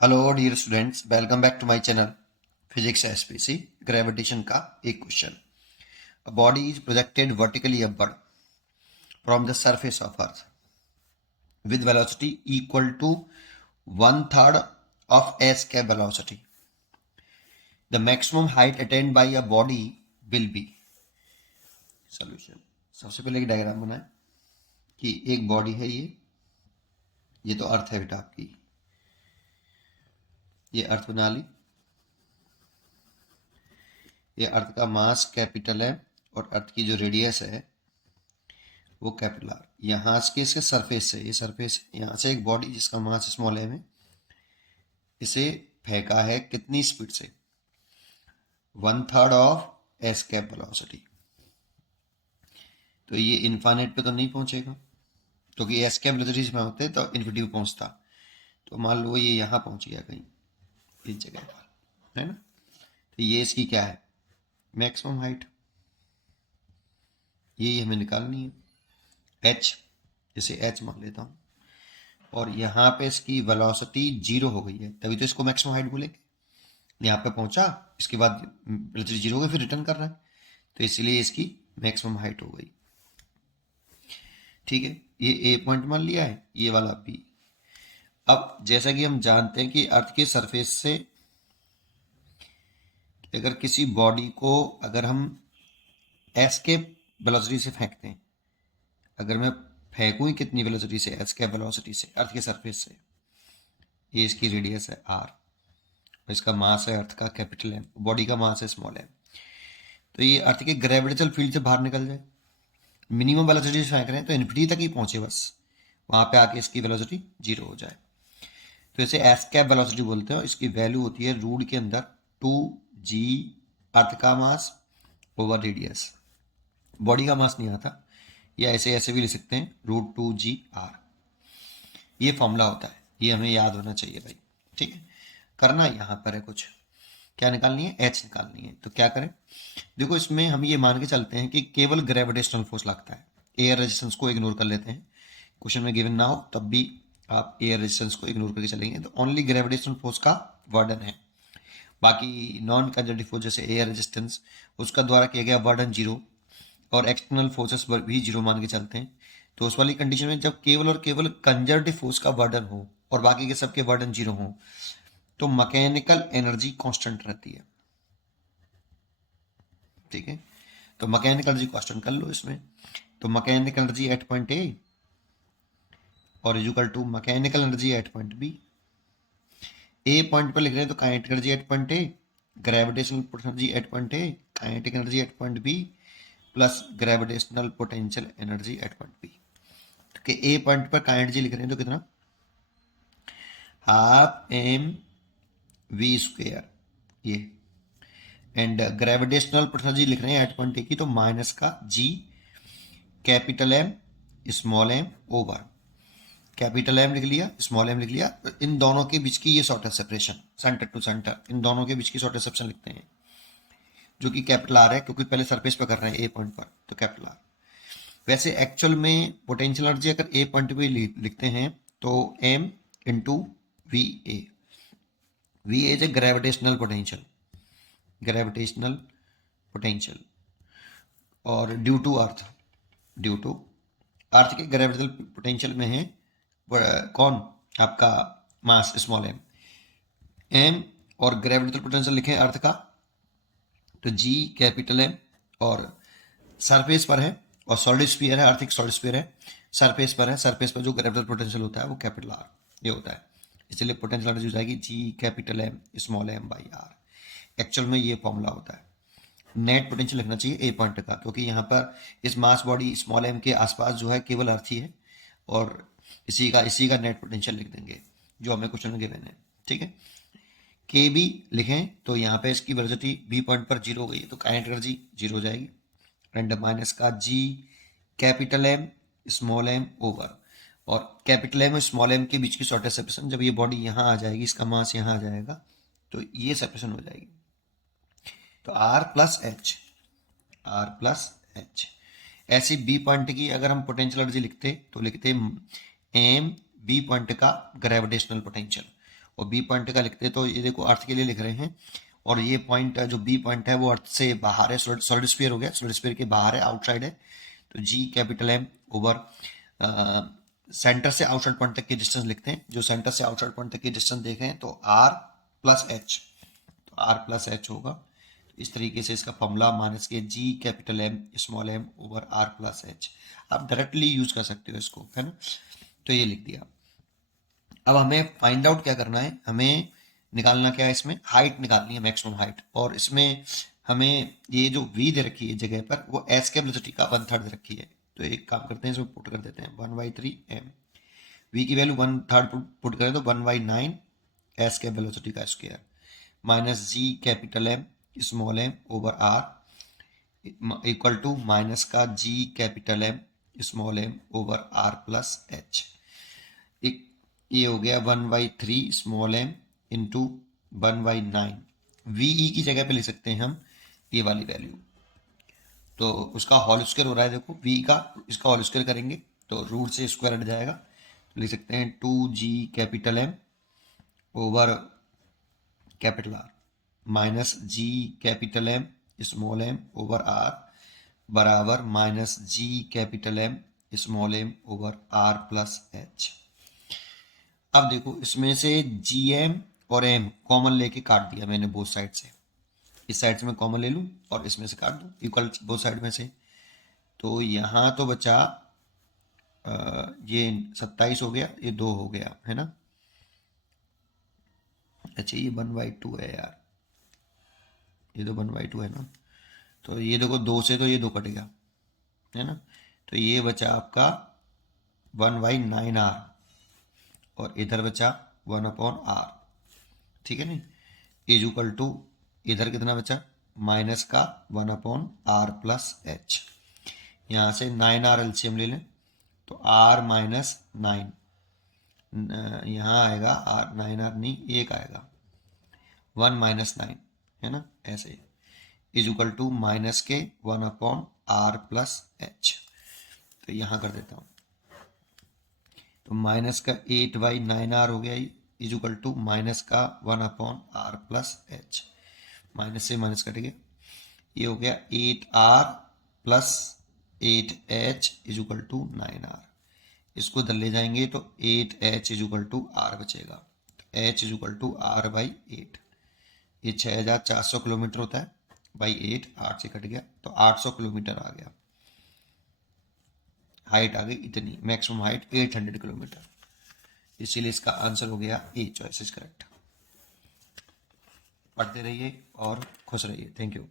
Hello dear students, welcome back to my channel physics SPC. Gravitation का एक question. A body is projected vertically upward from the surface of earth with velocity equal to one third of s cap velocity. The maximum height attained by a body will be. Solution. सबसे पहले एक diagram बनाए कि एक body है, ये तो अर्थ है बेटा आपकी। ये अर्थ बना ली। ये अर्थ का मास कैपिटल है और अर्थ की जो रेडियस है वो कैपिटल आर। यहाँ से इसके सरफेस से, ये सरफेस यहाँ से एक बॉडी जिसका मास स्मॉल एम है, इसे फेंका है कितनी स्पीड से? One third of S cap velocity. तो ये इन्फानेट पे तो नहीं पहुंचेगा, क्योंकि एस कैप वेलोसिटी में होते तो इन्फिनिटी पे पहुंचता। तो मान लो ये यहाँ पहुंच गया कहीं इस जगह पर, है ना? तो ये इसकी क्या है? Maximum height. ये हमें निकालनी है। एच, इसे एच मान लेता हूँ। और यहाँ पे इसकी वेलोसिटी जीरो हो गई है, तभी तो इसको मैक्सिमम हाइट बोलेंगे। यहाँ पे पहुंचा, इसके बाद वेलोसिटी जीरो हो गई, फिर रिटर्न कर रहा है, तो इसलिए इसकी मैक्सिमम हाइट हो गई। ठीक है, ये ए पॉइंट मान लिया है, ये वाला बी। अब जैसा कि हम जानते हैं कि अर्थ के सरफेस से अगर किसी बॉडी को अगर हम एस के वेलोसिटी से फेंकते हैं, अगर मैं फेंकूं ही कितनी वेलोसिटी से? एस के वेलोसिटी से अर्थ के सरफेस से। ये इसकी रेडियस है आर, इसका मास है अर्थ का कैपिटल एम, बॉडी का मास है स्मॉल एम। तो ये अर्थ के ग्रेविटेशनल फील्ड से बाहर निकल जाए, मिनिमम वेलोसिटी से फेंक रहे हैं तो इन्फिनिटी तक ही पहुंचे, बस वहां पे आके इसकी वेलोसिटी जीरो हो जाए। तो इसे एस कैप वेलोसिटी बोलते हैं। इसकी वैल्यू होती है रूट के अंदर 2g, अर्थ का मास ओवर रेडियस। बॉडी का मास नहीं आता, या ऐसे ऐसे भी लिख सकते हैं, √2g r। ये फॉर्मूला होता है, ये हमें याद होना चाहिए भाई। ठीक है, करना यहाँ पर है कुछ, क्या निकालनी है? एच निकालनी है। तो क्या करें? देखो, इसमें हम ये मान के चलते हैं कि केवल ग्रेविटेशनल फोर्स लगता है, एयर रेजिस्टेंस को इग्नोर कर लेते हैं। क्वेश्चन में गिवन ना हो तब भी आप एयर रेजिस्टेंस को इग्नोर करके चलेंगे, तो ओनली ग्रेविटेशनल फोर्स का वर्डन है। बाकी नॉन कंजर्वेटिव फोर्स जैसे एयर रेजिस्टेंस, उसका द्वारा किया गया वर्डन जीरो, और एक्सटर्नल फोर्सेस भी जीरो मान के चलते हैं। तो उस वाली कंडीशन में जब केवल और केवल कंजर्वेटिव फोर्स का वर्डन हो और बाकी के सबके वर्डन जीरो हो, तो मैकेनिकल एनर्जी कांस्टेंट रहती है। ठीक है, तो मैकेनिकल एनर्जी कांस्टेंट कर लो इसमें। तो mechanical energy at point A और equal to mechanical energy at point B. A point पर लिख रहे हैं तो kinetic energy at point A, gravitational energy at point A, kinetic energy at point B, plus gravitational potential energy at point B. तो A point पर kinetic energy लिख रहे हैं तो कितना? हाफ एम वी स्क्वेयर ये। एंड ग्रेविटेशनल पोटेंशियल लिख रहे हैं एट पॉइंट ए की, तो माइनस का G capital M small M over capital M लिख लिया, स्मॉल एम लिख लिया। इन दोनों के बीच की ये shortest separation, center to center, इन दोनों के बीच की शॉर्टेस्ट सेपरेशन लिखते हैं, जो कि कैपिटल आर है, क्योंकि पहले सरफेस पर कर रहे हैं ए पॉइंट पर, तो कैपिटल आर। वैसे एक्चुअल में पोटेंशियल एनर्जी अगर ए पॉइंट पे लिखते हैं तो M into V A. V is a gravitational potential, gravitational potential. और due to earth, due to earth के ग्रेविटेशनल पोटेंशियल में है कौन? आपका मास स्मॉल एम। एम और ग्रेविटेशनल पोटेंशियल लिखे अर्थ का, तो जी कैपिटल एम, और सरफेस पर है, और सॉलिड स्फीयर है, अर्थ एक सॉलिड स्फीयर है, सरफेस पर है, सरफेस पर जो ग्रेविटेशनल पोटेंशियल होता है वो कैपिटल आर ये होता है। इसलिए पोटेंशियल एनर्जी हो जाएगी G capital M small M by R. Actual में ये फॉर्मूला होता है। नेट पोटेंशियल लिखना चाहिए ए पॉइंट का, क्योंकि यहाँ पर इस मास बॉडी स्मॉल एम के आसपास जो है केवल अर्थ ही है, और इसी का नेट पोटेंशियल लिख देंगे जो हमें क्वेश्चन में गिवन है। ठीक है, के बी लिखें तो यहाँ पे इसकी वेलोसिटी बी पॉइंट पर जीरो हो गई है, तो काइनेटिक एनर्जी जीरो हो जाएगी। एंड माइनस का G capital M small M over, और कैपिटल एम और स्मॉल एम के बीच की शॉर्टेस्ट सेपरेशन, जब ये बॉडी यहाँ आ जाएगी, इसका मास यहाँ आ जाएगा, तो ये सेपरेशन हो जाएगी। तो R plus H, R plus H. ऐसी बी पॉइंट की अगर हम पोटेंशियल एनर्जी लिखते तो लिखते एम बी पॉइंट का ग्रेविटेशनल पोटेंशियल, और बी पॉइंट का लिखते हैं तो ये देखो अर्थ के लिए लिख रहे हैं, और ये पॉइंट जो बी पॉइंट है वो अर्थ से बाहर है, सॉलिड स्फीयर हो गया, सॉलिड स्फीयर के बाहर है, आउटसाइड है। तो G capital M over centre से आउटसाइड पॉइंट तक की डिस्टेंस लिखते हैं। जो सेंटर से आउटसाइड पॉइंट तक की डिस्टेंस देखें तो आर प्लस एच, तो आर प्लस एच होगा। इस तरीके से इसका फॉर्मूला माइनस के G capital M small M over R plus H, आप डायरेक्टली यूज कर सकते हो इसको, है ना। तो ये लिख दिया। अब हमें फाइंड आउट क्या करना है, हमें निकालना क्या है, इसमें हाइट निकालनी है, मैक्सिमम हाइट। और इसमें हमें ये जो v दे रखी है जगह पर वो एस के वेलोसिटी का 1/3 दे रखी है। तो एक काम करते हैं, इसमें पुट कर देते हैं 1/3 m, v की वैल्यू 1/3 पुट करें तो 1/9 एस के वेलोसिटी का square minus G capital M small M over R equal to minus का G capital M small M over R plus H. एक ये हो गया 1/3 स्मॉल एम इंटू 1/9। वी की जगह पे ले सकते हैं हम ये वाली वैल्यू, तो उसका होल स्क्वायर हो रहा है, देखो वी का, इसका होल स्क्वायर करेंगे तो रूट से स्क्वायर हट जाएगा, तो लिख सकते हैं 2g capital M over capital R minus G capital M small M over R बराबर minus G capital M small M over R plus H. अब देखो इसमें से जी एम और एम कॉमन लेके काट दिया मैंने बोथ साइड से, इस साइड से मैं कॉमन ले लूं और इसमें से काट दूं इक्वल बोथ साइड में से। तो यहाँ तो बचा ये 27 हो गया, ये 2 हो गया, है ना। अच्छा ये 1/2 है यार, ये तो 1/2 है ना। तो ये देखो 2 से तो ये 2 कट गया, है ना। तो ये बचा आपका 1/9 आर और इधर बचा 1/r, ठीक है नहीं, इज इक्वल टू इधर कितना बचा माइनस का 1/r प्लस एच। यहाँ से 9r एलसीएम ले लें तो r माइनस 9, यहाँ आएगा r 9r नहीं 1 आएगा, 1 माइनस 9, है ना, ऐसे इज इक्वल टू माइनस के 1/r प्लस एच। तो यहाँ कर देता हूँ, तो माइनस का 8/9r हो गया, इज इक्वल टू माइनस का 1/r प्लस एच, माइनस से माइनस कट गया, ये हो गया 8r plus 8h is equal to 9r। इसको इधर ले जाएंगे तो 8h is equal to r बचेगा, तो h is equal to r/8। ये 6400 किलोमीटर होता है बाई 8, 8 से कट गया तो 800 किलोमीटर आ गया। हाइट आ गई इतनी, मैक्सिमम हाइट 800 किलोमीटर, इसीलिए इसका आंसर हो गया ए, चॉइस इज करेक्ट। पढ़ते रहिए और खुश रहिए, थैंक यू।